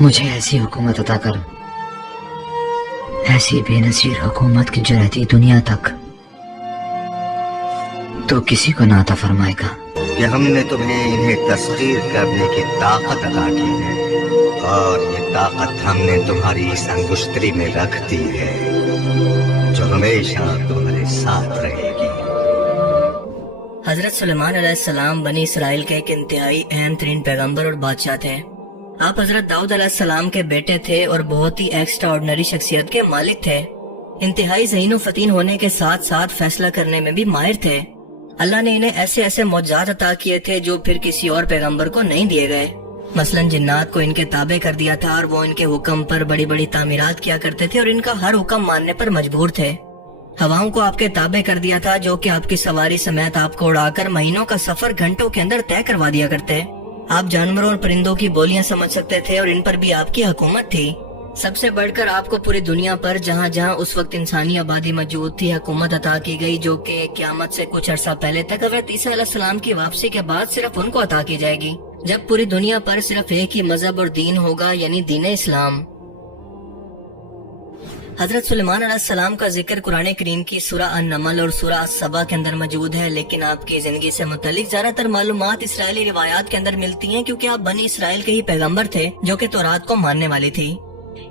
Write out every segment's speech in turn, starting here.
मुझे ऐसी हुकूमत अता करो, ऐसी बेनज़ीर हुकूमत की जो रहती दुनिया तक तो किसी को ना अता फरमाएगा। कि हमने तुम्हें इन्हें तस्खीर करने की ताकत अता की है और ये ताकत हमने तुम्हारी इस अंगुश्तरी में रख दी है जो हमेशा तुम्हारे साथ रहेगी। हजरत सुलेमान अलैहिस्सलाम बनी इसराइल के एक इंतहाई अहम तरीन पैगम्बर और बादशाह थे। आप हजरत दाऊद अलैहिस्सलाम के बेटे थे और बहुत ही एक्स्ट्रा ऑर्डिनरी शख्सियत के मालिक थे। इंतहाई ज़हीन फतीन होने के साथ साथ फैसला करने में भी माहिर थे। अल्लाह ने इन्हें ऐसे ऐसे मौजज़ात अता किए थे जो फिर किसी और पैगम्बर को नहीं दिए गए। मसलन जिन्नात को इनके ताबे कर दिया था और वो इनके हुक्म पर बड़ी बड़ी तामीरात किया करते थे और इनका हर हुक्म मानने पर मजबूर थे। हवाओं को आपके ताबे कर दिया था जो कि आपकी सवारी समेत आपको उड़ाकर महीनों का सफर घंटों के अंदर तय करवा दिया करते। आप जानवरों और परिंदों की बोलियां समझ सकते थे और इन पर भी आपकी हुकूमत थी। सबसे बढ़कर आपको पूरी दुनिया पर जहाँ जहाँ उस वक्त इंसानी आबादी मौजूद थी हुकूमत अता की गई, जो कि क़यामत से कुछ अरसा पहले तक हज़रत ईसा अलैहिस्सलाम की वापसी के बाद सिर्फ उनको अता की जाएगी, जब पूरी दुनिया पर सिर्फ एक ही मजहब और दीन होगा, यानी दीन इस्लाम। हजरत सुलेमान अलैहिस्सलाम का जिक्र कुरान करीम की सूरा अन-नमल और सूरा अस-सबा के अंदर मौजूद है, लेकिन आपकी जिंदगी से मुतालिक ज्यादातर मालूमात इसराइली रिवायात के अंदर मिलती हैं, क्योंकि आप बनी इसराइल के ही पैगंबर थे जो कि तौरात को मानने वाली थी।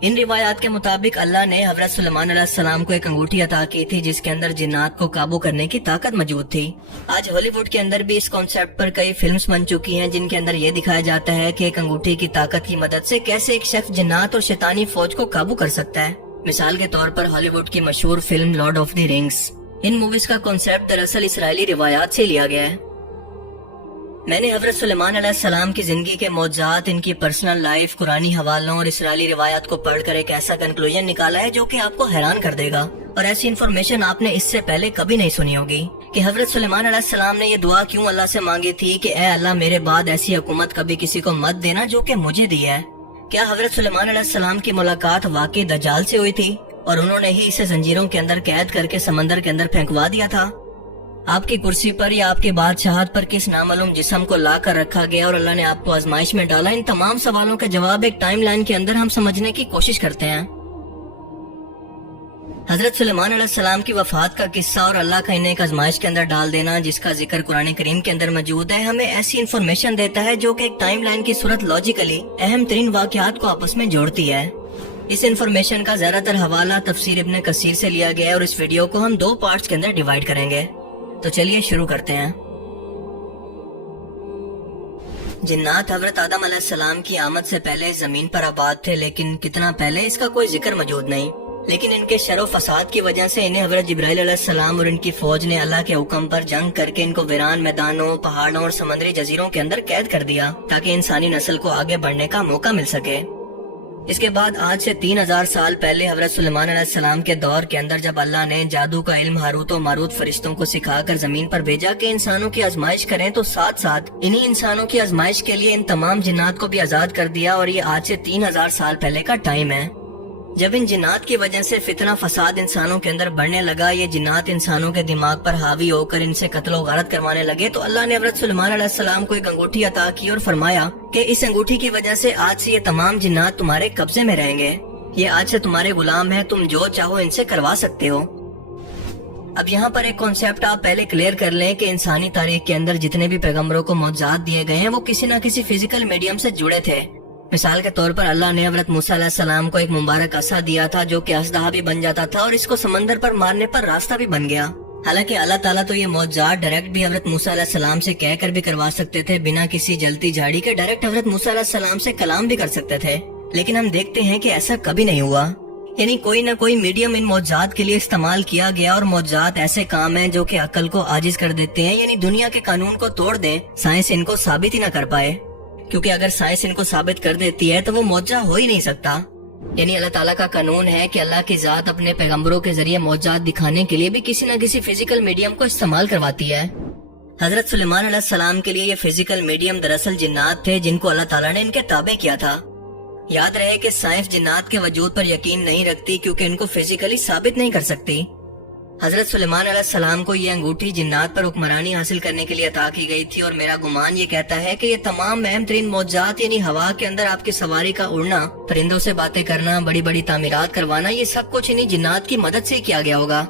इन रिवायात के मुताबिक अल्लाह ने हजरत सुलेमान अलैहिस्सलाम को एक अंगूठी अता की थी जिसके अंदर जिन्नात को काबू करने की ताकत मौजूद थी। आज हॉलीवुड के अंदर भी इस कॉन्सेप्ट पर कई फिल्म्स बन चुकी हैं जिनके अंदर ये दिखाया जाता है कि एक अंगूठी की ताकत की मदद से कैसे एक शख्स जिन्नात और शैतानी फौज को काबू कर सकता है। मिसाल के तौर पर हॉलीवुड की मशहूर film Lord of the rings. In movies का कॉन्सेप्ट दरअसल इसराइली रिवायात से लिया गया है। मैंने हजरत सुलेमान अलैहिस्सलाम की जिंदगी के मौजज़ात, इनकी पर्सनल लाइफ, कुरानी हवालों और इसराइली रिवायात को पढ़कर एक ऐसा कंक्लूजन निकाला है जो कि आपको हैरान कर देगा, और ऐसी इन्फॉर्मेशन आपने इससे पहले कभी नहीं सुनी होगी कि हजरत सुलेमान अलैहिस्सलाम ने ये दुआ क्यों अल्लाह से मांगी थी कि ए अल्लाह, मेरे बाद ऐसी हुकूमत कभी किसी को मत देना जो कि मुझे दी है। क्या हजरत सुलेमान अलैहिस्सलाम की मुलाकात वाकई दज्जाल से हुई थी और उन्होंने ही इसे जंजीरों के अंदर कैद करके समंदर के अंदर फेंकवा दिया था? आपकी कुर्सी पर या आपके बादशाहत पर किस नामालूम जिस्म को ला कर रखा गया और अल्लाह ने आपको आजमाइश में डाला? इन तमाम सवालों के जवाब एक टाइमलाइन के अंदर हम समझने की कोशिश करते हैं। हजरत सुलेमान अलैहिस्सलाम की वफात का किस्सा और अल्लाह का इन्हें एक आजमाइश के अंदर डाल देना जिसका जिक्र कुरान करीम के अंदर मौजूद है, हमें ऐसी इन्फॉर्मेशन देता है जो कि एक टाइमलाइन की सूरत लॉजिकली अहम तरीन वाकयात को आपस में जोड़ती है। इस इन्फॉर्मेशन का ज्यादातर हवाला तफसीर इब्न कसीर से लिया गया है और इस वीडियो को हम 2 पार्ट्स के अंदर डिवाइड करेंगे। तो चलिए शुरू करते हैं। जिन्नात हजरत आदम अलैहिस्सलाम की आमद से पहले जमीन पर आबाद थे, लेकिन कितना पहले इसका कोई जिक्र मौजूद नहीं। लेकिन इनके शर फसाद की वजह से इन्हें हजरत जिब्राइल अलैहिस्सलाम और इनकी फौज ने अल्लाह के हुक्म पर जंग करके इनको वीरान मैदानों, पहाड़ों और समुद्री जजीरों के अंदर कैद कर दिया ताकि इंसानी नस्ल को आगे बढ़ने का मौका मिल सके। इसके बाद आज से 3000 साल पहले हजरत सुलेमान अलैहिस्सलाम के दौर के अंदर जब अल्लाह ने जादू का इल्म हारूत और मारूत फरिश्तों को सिखाकर जमीन पर भेजा कि इंसानों की आजमाइश करें, तो साथ साथ इन्हीं इंसानों की आजमाइश के लिए इन तमाम जिन्नात को भी आजाद कर दिया। और ये आज से 3000 साल पहले का टाइम है। जब इन जिन्नात की वजह से फितना फसाद इंसानों के अंदर बढ़ने लगा, ये जिन्नात इंसानों के दिमाग पर हावी होकर इनसे कत्ल और गारत करवाने लगे, तो अल्लाह ने हजरत सुलेमान अलैहिस्सलाम को एक अंगूठी अता की और फरमाया कि इस अंगूठी की वजह से आज से ये तमाम जिन्नात तुम्हारे कब्जे में रहेंगे। ये आज से तुम्हारे गुलाम है, तुम जो चाहो इनसे करवा सकते हो। अब यहाँ पर एक कॉन्सेप्ट आप पहले क्लियर कर लें कि इंसानी तारीख के अंदर जितने भी पैगम्बरों को मौजज़ात दिए गए हैं वो किसी न किसी फिजिकल मीडियम से जुड़े थे। मिसाल के तौर पर अल्लाह ने हजरत मूसा अलैहिस्सलाम को एक मुबारक असा दिया था जो कि असदहा भी बन जाता था और इसको समंदर पर मारने पर रास्ता भी बन गया। हालांकि अल्लाह ताला तो ये मौजज़ात डायरेक्ट भी हजरत मूसा अलैहिस्सलाम से कहकर भी करवा सकते थे, बिना किसी जलती झाड़ी के डायरेक्ट हजरत मूसा अलैहिस्सलाम से कलाम भी कर सकते थे। लेकिन हम देखते हैं कि ऐसा कभी नहीं हुआ, यानी कोई न कोई मीडियम इन मौजज़ात के लिए इस्तेमाल किया गया। और मौजज़ात ऐसे काम हैं जो कि अक्ल को आजिज कर देते हैं, यानी दुनिया के कानून को तोड़ दें, साइंस इनको साबित ही न कर पाए। क्योंकि अगर साइंस इनको साबित कर देती है तो वो मौजज़ा हो ही नहीं सकता। यानी अल्लाह ताला का कानून है कि अल्लाह की जात अपने पैगंबरों के जरिए मौजज़ात दिखाने के लिए भी किसी न किसी फिजिकल मीडियम को इस्तेमाल करवाती है। हजरत सुलेमान अलैहिस्सलाम के लिए ये फिजिकल मीडियम दरअसल जिन्नात थे जिनको अल्लाह ताला ने इनके ताबे किया था। याद रहे कि साइंस जिन्नात के वजूद पर यकीन नहीं रखती क्योंकि इनको फिजिकली साबित नहीं कर सकती। हजरत सुलेमान अलैहिस्सलाम को ये अंगूठी जिन्नात पर हुक्मरानी हासिल करने के लिए अता की गई थी और मेरा गुमान ये कहता है कि ये तमाम अहम तरीन मौजूदात यानी हवा के अंदर आपकी सवारी का उड़ना, परिंदों से बातें करना, बड़ी बड़ी तामीरात करवाना, ये सब कुछ इन्हीं जिन्नात की मदद से किया गया होगा।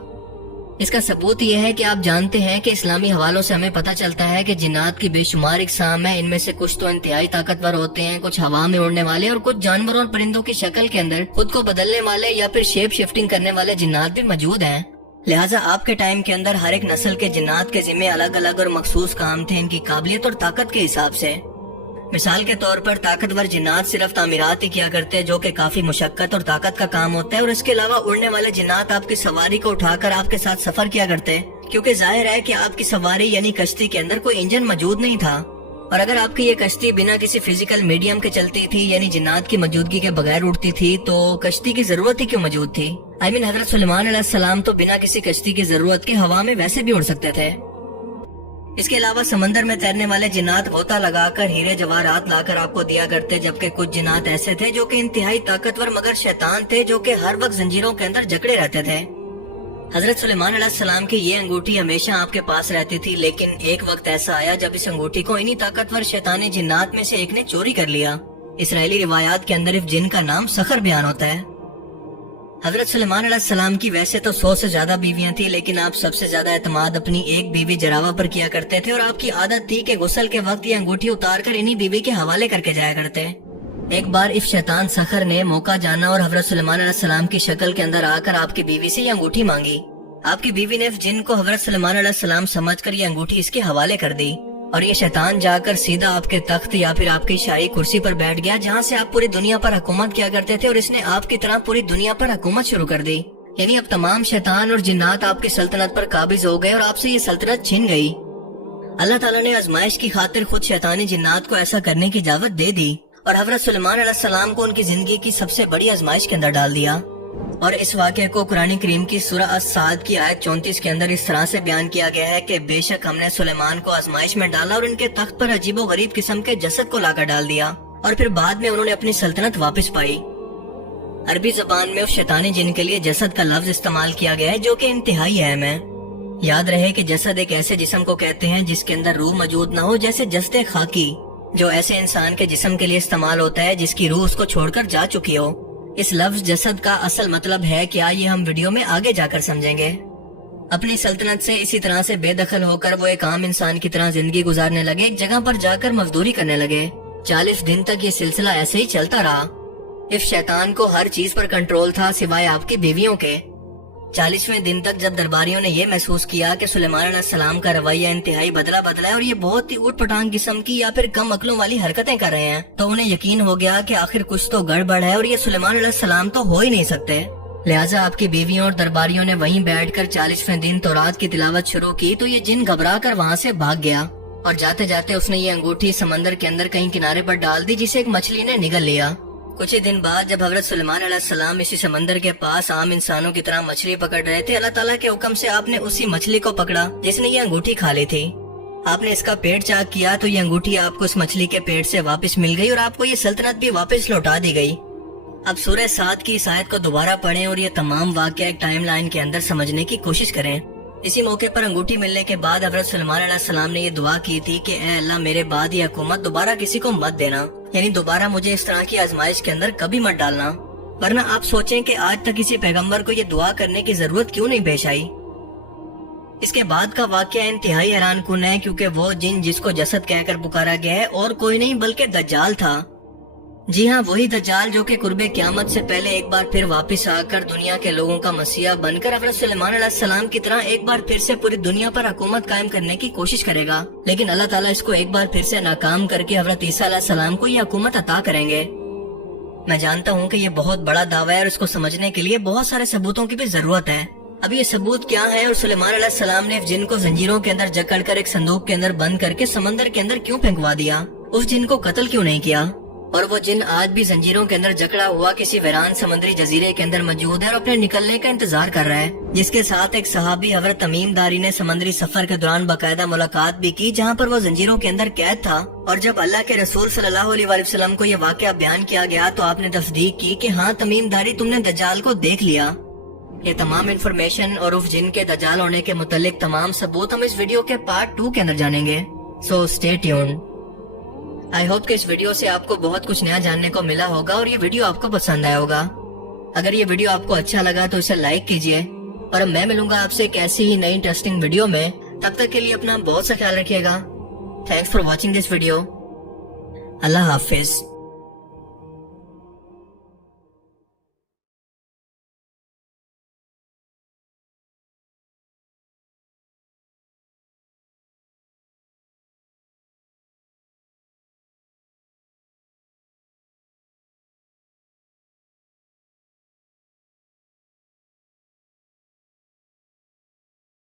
इसका सबूत ये है कि आप जानते हैं कि इस्लामी हवालों से हमें पता चलता है कि जिन्नात की बेशुमार इकसाम है। इनमें से कुछ तो इंतहाई ताकतवर होते हैं, कुछ हवा में उड़ने वाले और कुछ जानवरों और परिंदों की शक्ल के अंदर खुद को बदलने वाले या फिर शेप शिफ्टिंग करने वाले जिन्नात भी मौजूद हैं। लिहाजा आपके टाइम के अंदर हर एक नस्ल के जिन्नात के जिम्मे अलग अलग और मखसूस काम थे इनकी काबिलियत और ताकत के हिसाब से। मिसाल के तौर पर ताकतवर जिन्नात सिर्फ तामीरात ही किया करते हैं जो कि काफी मुशक्कत और ताकत का काम होता है, और इसके अलावा उड़ने वाले जिन्नात आपकी सवारी को उठाकर आपके साथ सफर किया करते हैं, क्योंकि जाहिर है कि आपकी सवारी यानी कश्ती के अंदर कोई इंजन मौजूद नहीं था। और अगर आपकी ये कश्ती बिना किसी फिजिकल मीडियम के चलती थी यानी जिन्नात की मौजूदगी के बगैर उड़ती थी तो कश्ती की जरूरत ही क्यों मौजूद थी? हजरत सुलेमान अलैहिस्सलाम तो बिना किसी कश्ती की जरूरत के हवा में वैसे भी उड़ सकते थे। इसके अलावा समंदर में तैरने वाले जिन्नात गोता लगाकर हीरे जवाहरात लाकर आपको दिया करते, जबकि कुछ जिन्नात ऐसे थे जो कि इंतहाई ताकतवर मगर शैतान थे जो कि हर वक्त जंजीरों के अंदर जकड़े रहते थे। हजरत सुलेमान अलैहिस्सलाम की ये अंगूठी हमेशा आपके पास रहती थी, लेकिन एक वक्त ऐसा आया जब इस अंगूठी को इन्हीं ताकतवर शैतानी जिन्नात में से एक ने चोरी कर लिया। इसराइली रिवायात के अंदर इस जिन का नाम सखर बयान होता है। हजरत सुलेमान अलैहिस्सलाम की वैसे तो 100 से ज्यादा बीवियां थी, लेकिन आप सबसे ज्यादा एतमाद अपनी एक बीवी जरावा पर किया करते थे और आपकी आदत थी कि गुस्ल के वक्त ये अंगूठी उतार कर इन्हीं बीवी के हवाले करके जाया करते। एक बार इस शैतान सखर ने मौका जाना और हजरत सुलेमान अलैहिस्सलाम की शक्ल के अंदर आकर आपकी बीवी से ये अंगूठी मांगी। आपकी बीवी ने जिन को हजरत सुलेमान अलैहिस्सलाम समझकर ये अंगूठी इसके हवाले कर दी और ये शैतान जाकर सीधा आपके तख्त या फिर आपकी शाही कुर्सी पर बैठ गया जहाँ से आप पूरी दुनिया पर हुकूमत किया करते थे, और इसने आपकी तरह पूरी दुनिया पर हुकूमत शुरू कर दी। यानी अब तमाम शैतान और जिन्नात आपकी सल्तनत पर काबिज हो गए और आपसे ये सल्तनत छिन गई। अल्लाह ताला ने आजमाइश की खातिर खुद शैतानी जिन्नात को ऐसा करने की इजाजत दे दी और हजरत सुलेमान अलैहिस्सलाम को उनकी जिंदगी की सबसे बड़ी आजमाइश के अंदर डाल दिया। और इस वाक़े को कुरान करीम की सूरह अस-साद की आयत 34 के अंदर इस तरह से बयान किया गया है कि बेशक हमने सुलेमान को आजमाइश में डाला और उनके तख्त पर अजीबो गरीब किस्म के जसद को लाकर डाल दिया और फिर बाद में उन्होंने अपनी सल्तनत वापस पाई। अरबी जबान में उस शैतानी जिन के लिए जसद का लफ्ज इस्तेमाल किया गया है जो कि इंतहाई अहम है। याद रहे कि जसद एक ऐसे जिस्म को कहते हैं जिसके अंदर रूह मौजूद न हो, जैसे जस्ते खाकी जो ऐसे इंसान के जिस्म के लिए इस्तेमाल होता है जिसकी रूह उसको छोड़कर जा चुकी हो। इस लफ्ज जसद का असल मतलब है क्या, ये हम वीडियो में आगे जाकर समझेंगे। अपनी सल्तनत से इसी तरह से बेदखल होकर वो एक आम इंसान की तरह जिंदगी गुजारने लगे, एक जगह पर जाकर मजदूरी करने लगे। 40 दिन तक ये सिलसिला ऐसे ही चलता रहा। इस शैतान को हर चीज पर कंट्रोल था सिवाय आपकी बीवियों के। 40वें दिन तक जब दरबारियों ने ये महसूस किया कि सुलेमान अलैहिस्सलाम का रवैया इंतहाई बदला है और ये बहुत ही ऊट पटांग किस्म की या फिर कम अकलों वाली हरकतें कर रहे हैं, तो उन्हें यकीन हो गया कि आखिर कुछ तो गड़बड़ है और ये सुलेमान अलैहिस्सलाम तो हो ही नहीं सकते। लिहाजा आपकी बीवियों और दरबारियों ने वहीं बैठकर 40वें दिन तौरात की तिलावत शुरू की तो ये जिन घबरा कर वहाँ से भाग गया और जाते जाते उसने ये अंगूठी समंदर के अंदर कहीं किनारे पर डाल दी, जिसे एक मछली ने निगल लिया। कुछ ही दिन बाद जब हजरत सुलेमान अलैहिस्सलाम इसी समंदर के पास आम इंसानों की तरह मछली पकड़ रहे थे, अल्लाह ताला के हुक्म से आपने उसी मछली को पकड़ा जिसने ये अंगूठी खा ली थी। आपने इसका पेट चाक किया तो ये अंगूठी आपको इस मछली के पेट से वापस मिल गई और आपको ये सल्तनत भी वापस लौटा दी गई। अब सूरह 7 की इस आयत को दोबारा पढ़ें और ये तमाम वाक़या एक टाइम लाइन के अंदर समझने की कोशिश करें। इसी मौके पर अंगूठी मिलने के बाद हजरत सुलेमान अलैहिस्सलाम ने ये दुआ की थी कि ऐ अल्लाह, मेरे बाद ये हुकूमत दोबारा किसी को मत देना, यानी दोबारा मुझे इस तरह की आजमाइश के अंदर कभी मत डालना। वरना आप सोचें कि आज तक किसी पैगंबर को ये दुआ करने की जरूरत क्यों नहीं पेश आई। इसके बाद का वाकया इंतहाई हैरान कुन है, क्योंकि वो जिन जिसको जसद कहकर पुकारा गया है और कोई नहीं बल्कि दज्जाल था। जी हाँ, वही दज्जाल जो कि कुर्बे क़यामत से पहले एक बार फिर वापस आकर दुनिया के लोगों का मसीहा बनकर हज़रत सुलेमान अलैहिस्सलाम की तरह एक बार फिर से पूरी दुनिया पर हुकूमत कायम करने की कोशिश करेगा। लेकिन अल्लाह ताला इसको एक बार फिर से नाकाम करके हज़रत ईसा अलैहिस्सलाम को ये हुकूमत अता करेंगे। मैं जानता हूँ कि ये बहुत बड़ा दावा है और इसको समझने के लिए बहुत सारे सबूतों की भी जरूरत है। अब ये सबूत क्या है और सुलेमान अलैहिस्सलाम ने जिन को जंजीरों के अंदर जकड़ कर एक संदूक के अंदर बंद करके समंदर के अंदर क्यों फेंकवा दिया, उस जिन को कत्ल क्यों नहीं किया। और वो जिन आज भी जंजीरों के अंदर जकड़ा हुआ किसी वीरान समुद्री जजीरे के अंदर मौजूद है और अपने निकलने का इंतजार कर रहा है, जिसके साथ एक सहाबी हज़रत तमीम दारी ने समुद्री सफर के दौरान बाकायदा मुलाकात भी की, जहाँ पर वो जंजीरों के अंदर कैद था। और जब अल्लाह के रसूल सल्लल्लाहु अलैहि वसल्लम को ये वाकया बयान किया गया तो आपने तस्दीक की कि हाँ तमीम दारी, तुमने दज्जाल को देख लिया। یہ تمام انفارمیشن اور اس جن کے دجال ہونے کے متعلق تمام ثبوت ہم اس ویڈیو کے پارٹ 2 کے اندر جانیں گے. So stay tune. I hope کہ اس ویڈیو سے آپ کو بہت کچھ نیا جاننے کو ملا ہوگا اور یہ ویڈیو آپ کو پسند آیا ہوگا. اگر یہ ویڈیو آپ کو اچھا لگا تو اسے لائک کیجئے اور اب میں ملوں گا آپ سے ایک ایسی ہی نئی انٹرسٹنگ ویڈیو میں. تب تک کے لیے اپنا بہت سا خیال رکھیے گا. Thanks for watching this video. اللہ حافظ.